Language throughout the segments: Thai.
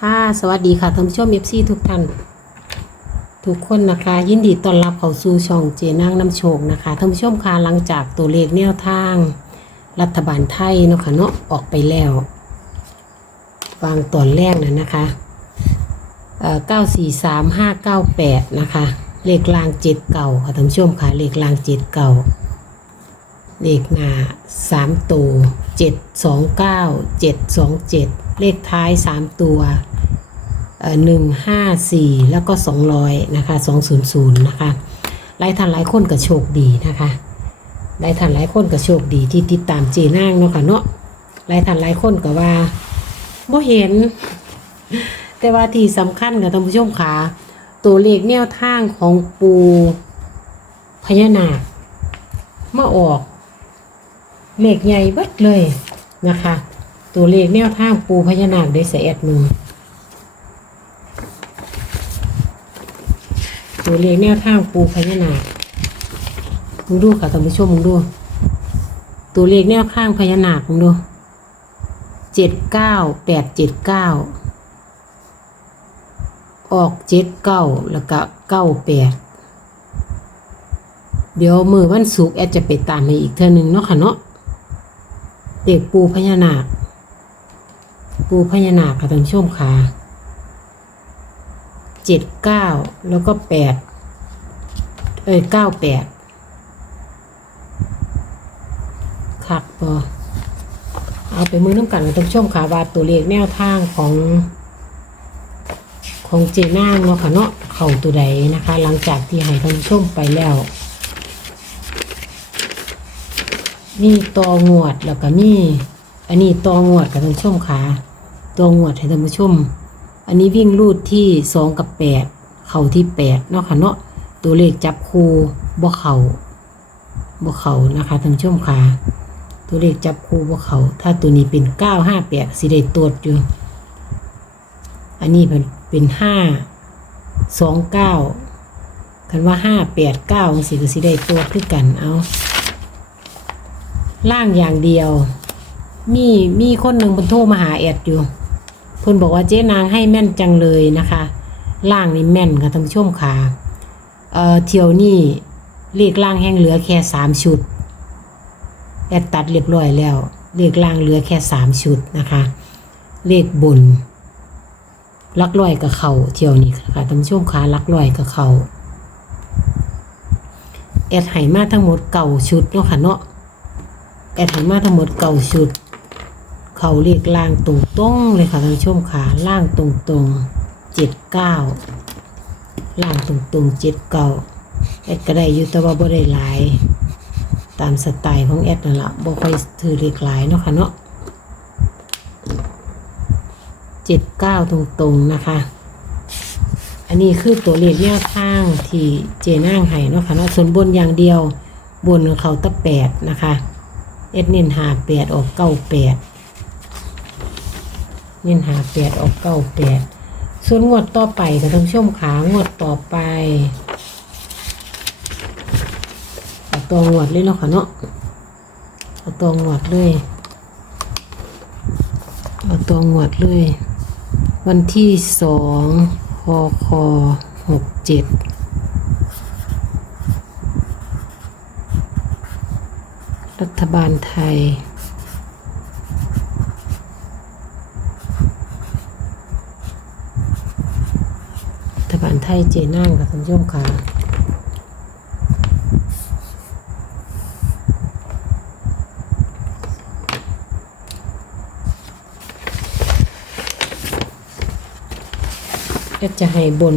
ค่ะ สวัสดีค่ะท่านผู้ชมเอฟซีทุกท่าน ทุกคนนะคะ ยินดีต้อนรับเข้าสู่ช่องเจนางน้ำโชคนะคะท่านผู้ชมค่ะหลังจากตัวเลขแนวทาง รัฐบาลไทยเนาะค่ะเนาะออกไปแล้ววางตอนแรกนะนะคะเอ่อ943598นะคะ เลขลางเจ็ดเก่าค่ะท่านผู้ชมค่ะ เลขลางเจ็ดเก่าเลขหน้าสามตัวเจ็ดสองเก้าเจ็ดสองเจ็ด เลขท้ายสามตัวหนึ่งห้าสี่แล้วก็สองร้อยนะคะสองศูนย์นย์นะคะหลายท่านหลายคนก็โชคดีนะคะหลายท่านหลายคนก็โชคดีที่ติดตามเจนางเนาะค่ะเนาะหลายท่านหลายคนก็ว่าบ่เห็น แต่ว่าที่สำคัญกับท่านผู้ชมค่ะตัวเลขแนวทางของปูพญานาคมาออก เลขใหญ่เบิดเลยนะคะ ตัวเลขแนวทางปูพญานาคได้ใส่แอดมือตัวเลขแนวทางปูพญานาคมึงดูค่ะท่านผู้ชมมึงดู ตัวเลขแนวข้างพญานาคมึงดูเจ็ดเก้าแปดเจ็ดเก้าออกเจ็ดเก้าแล้วก็เก้าแปดเดี๋ยวมือวันศุกร์แอดจะไปตามให้อีกเท่านึงเนาะค่ะเนาะเด็กปูพญานาค ปูพญานาคค่ะท่านผู้ชมค่ะเจ็ดเก้าแล้วก็แปดเอ้ยเก้าแปดคักปอเอาไปมือน้ำกันค่ะท่านผู้ชมค่ะว่าตัวเลขแนวทางของของเจน่างเนาะค่ะเนาะเข่าตัวใดนะคะ หลังจากที่ให้ท่านผู้ชมไปแล้ว มีตองวดแล้วก็มี อันนี้ตองวดกับท่านผู้ชมขา ตองวดให้ท่านผู้ชม อันนี้วิ่งรูดที่สองกับแปดเข่าที่แปดเนาะค่ะเนาะตัวเลขจับคูบ่เข่าบ่เข่านะคะท่านผู้ชมขาตัวเลขจับคูบ่เข่าถ้าตัวนี้เป็นเก้าห้าแปดสิได้ตรวจอยู่ อันนี้เป็นเป็นห้าสองเก้าคันว่าห้าแปดเก้าสิก็สิได้ตรวจคือกันเอาล่างอย่างเดียว มีมีคนหนึ่งเพิ่นโทรมาหาแอดอยู่ พิ่นบอกว่าเจ๊นางให้แม่นจังเลยนะคะ ล่างนี่แม่นค่ะท่านผู้ชมค่ะเอ่อเที่ยวนี้เลขล่างแห้งเหลือแค่สามชุดแอดตัดเรียบร้อยแล้ว เลขล่างเหลือแค่สามชุดนะคะ เลขบนลักลอยกับเขาเที่ยวนี้ค่ะท่านผู้ชมค่ะลักลอยกับเขาแอดให้มาทั้งหมดเก่าชุดเนาะค่ะเนาะแอดหันมาทั้งหมดเก่าชุด เขาเรียกล่างตรงตรงเลยค่ะท่านผู้ชมขาล่างตรงตรงเจ็ดเก้าล่างตรงตรงเจ็ดเก้าแอดก็ได้อยู่แต่ว่าบ่ได้หลาย ตามสไตล์ของแอดนั่นละบ่ค่อยถือเรียกหลายเนาะค่ะเนาะเจ็ดเก้าตรงตรงนะคะ อันนี้คือตัวเลขแนวทางที่เจนั่งให้เนาะค่ะเนาะส่วนบนอย่างเดียวบนเขาตะแปดนะคะเอ็ดเน้นหาแปดออกเก้าแปด เน้นหาแปดออกเก้าแปดส่วนงวดต่อไปก็ต้องชมขางวดต่อไปเอาตัวงวดเลยเนาะค่ะเนาะเอาตัวงวดเลยเอาตัวงวดเลย วันที่สองคอคอหกเจ็ดรัฐบาลไทย รัฐบาลไทยเจนั่งกับท่านผู้ชมค่ะก็จะให้บน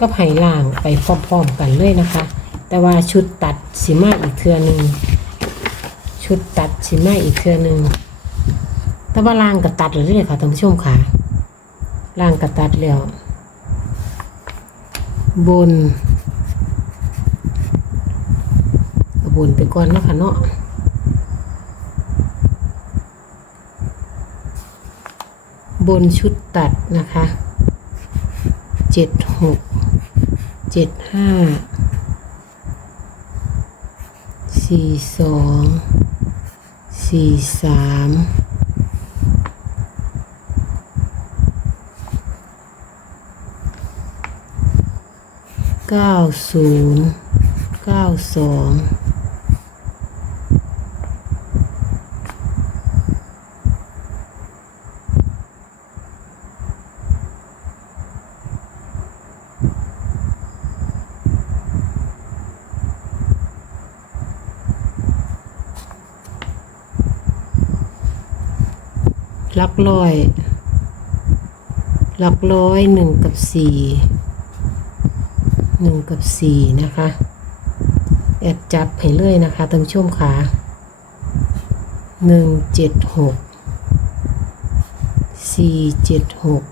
ก็ให้ล่างไปพร้อมๆกันเลยนะคะ แต่ว่าชุดตัดสีมาอีกเทือหนึ่งชุดตัดสิมาอีกเทือหนึ่งแต่ว่าล่างก็ตัดเลยค่ะท่านผู้ชมค่ะล่างก็ตัดแล้ว บนบนไปก่อนเนาะคะเนาะบนชุดตัดนะคะเจ็ดหกเจ็ดห้าสี่สองสี่สาม เก้า ศูนย์เก้าสองหลักร้อยหลักร้อยหนึ่งกับสี่ หนึ่งกับสี่นะคะ แอดจับให้เลยนะคะท่านผู้ชมขาหนึ่งเจ็ดหกสี่เจ็ดหก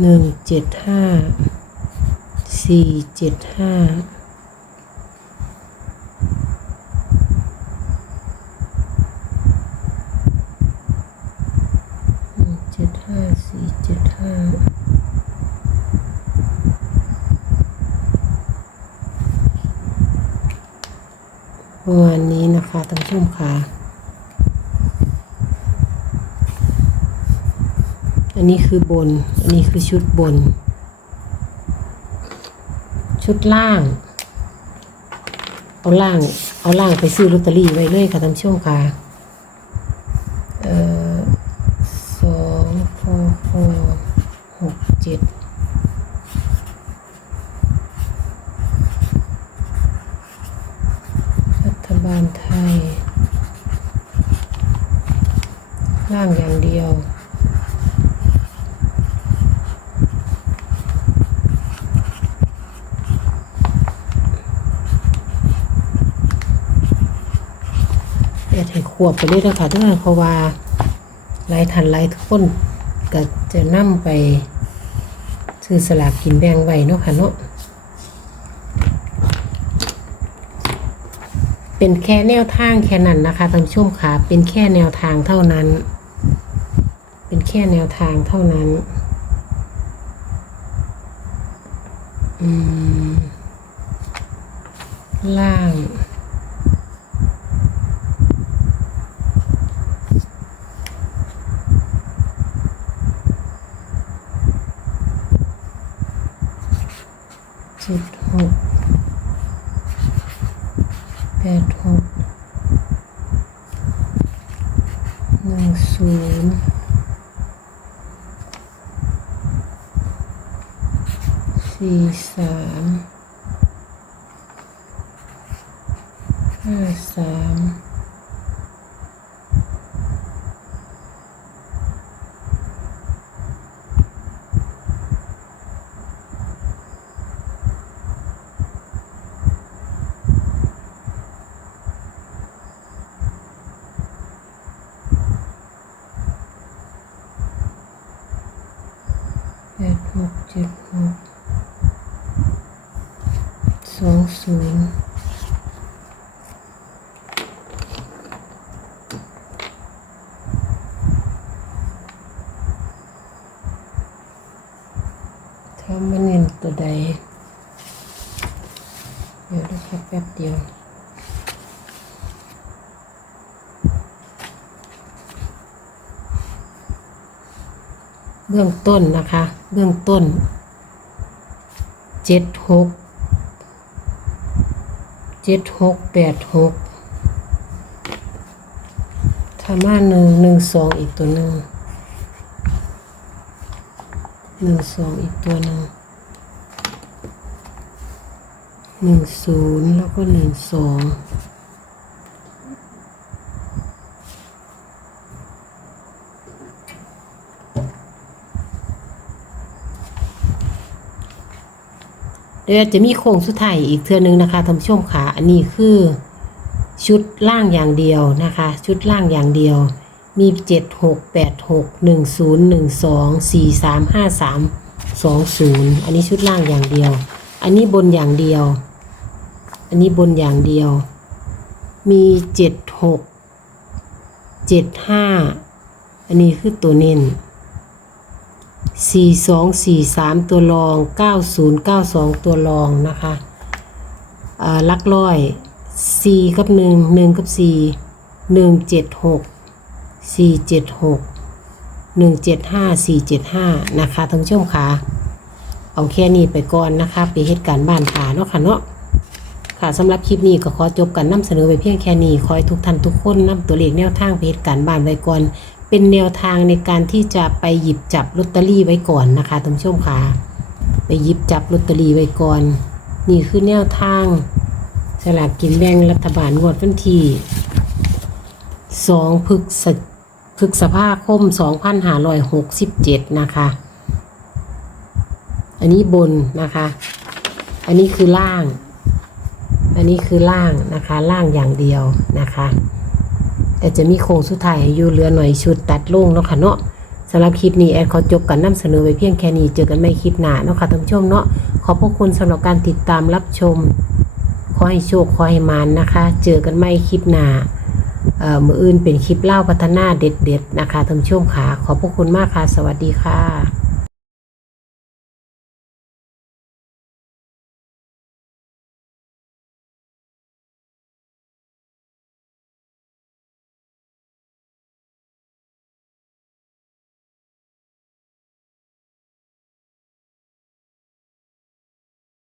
หนึ่งเจ็ดห้าสี่เจ็ดห้าหนึ่งเจ็ดห้าสี่เจ็ดห้า ประมาณนี้นะคะ ท่านผู้ชมค่ะ อันนี้คือบน อันนี้คือชุดบน ชุดล่าง เอาล่าง เอาล่างไปซื้อลอตเตอรี่ไว้เลยค่ะท่านผู้ชมค่ะ เอ่อสองโฟโฟหกเจ็ด รัฐบาลไทย ร่างอย่างเดียวเอ็ดให้ควบไปเรื่อยๆค่ะทุกคนเพราะว่าหลายทันหลายทุกคนก็จะนำไปซื้อสลากกินแบ่งไว้เนาะค่ะเนาะเป็นแค่แนวทางแค่นั้นนะคะท่านผู้ชมค่ะเป็นแค่แนวทางเท่านั้น เป็นแค่แนวทางเท่านั้นอืมล่าง เจ็ดหก แปดหกหนึ่งศูนย์ สี่สามห้าสามแปดหกเจ็ดหกสองศูนย์ ถ้ามันเงินตัวใด เดี๋ยวนะครับแป๊บเดียวเบื้องต้นนะคะ เบื้องต้นเจ็ดหกเจ็ดหกแปดหกถ้ามาหนึ่งหนึ่งสองอีกตัวหนึ่ง หนึ่งสองอีกตัวหนึ่งหนึ่งศูนย์แล้วก็หนึ่งสองเดี๋ยวจะมีโค้งสุดท้ายอีกเทือนึงนะคะท่านผู้ชมค่ะ อันนี้คือชุดล่างอย่างเดียวนะคะ ชุดล่างอย่างเดียว มีเจ็ดหกแปดหกหนึ่งศูนย์หนึ่งสองสี่สามห้าสามสองศูนย์อันนี้ชุดล่างอย่างเดียว อันนี้บนอย่างเดียว อันนี้บนอย่างเดียว มีเจ็ดหกเจ็ดห้าอันนี้คือตัวเน้นสี่สองสี่สามตัวรองเก้าศูนย์เก้าสองตัวรองนะคะอ่าลักร้อยสี่กับหนึ่งหนึ่งกับสี่หนึ่งเจ็ดหก สี่เจ็ดหกหนึ่งเจ็ดห้าสี่เจ็ดห้านะคะท่านผู้ชมค่ะเอาแค่นี้ไปก่อนนะคะ ไปเหตุการณ์บ้านผาเนาะค่ะเนาะค่ะสำหรับคลิปนี้ก็ขอจบกันนํเสนอไปเพียงแค่นี้ขอให้ทุกท่านทุกคนนํตัวเลขแนวทางไปเหตุการณ์บ้านไว้ก่อน เป็นแนวทางในการที่จะไปหยิบจับลอตเตอรี่ไว้ก่อนนะคะท่านผู้ชมค่ะ ไปหยิบจับลอตเตอรี่ไว้ก่อน นี่คือแนวทางสลากกินแบ่งรัฐบาลงวดวันที่2พฤศ พฤษภาคม 2567 นะคะ อันนี้บนนะคะ อันนี้คือล่าง อันนี้คือล่างนะคะ ล่างอย่างเดียวนะคะ แต่จะมีโครงสุดท้ายอยู่เหลือหน่อยชุดตัดลงเนาะค่ะเนาะสำหรับคลิปนี้แอดขอจบกันนำเสนอไว้เพียงแค่นี้ เจอกันไม่คลิปหน้าเนาะค่ะท่านผู้ชมเนาะ ขอบพระคุณสำหรับการติดตามรับชม ขอให้โชค ขอให้มานนะคะ เจอกันไม่คลิปหน้า มืออื่นเป็นคลิปเล่าพัฒนาเด็ดๆนะคะท่านผู้ชมค่ะ ขอบพระคุณมากค่ะ สวัสดีค่ะ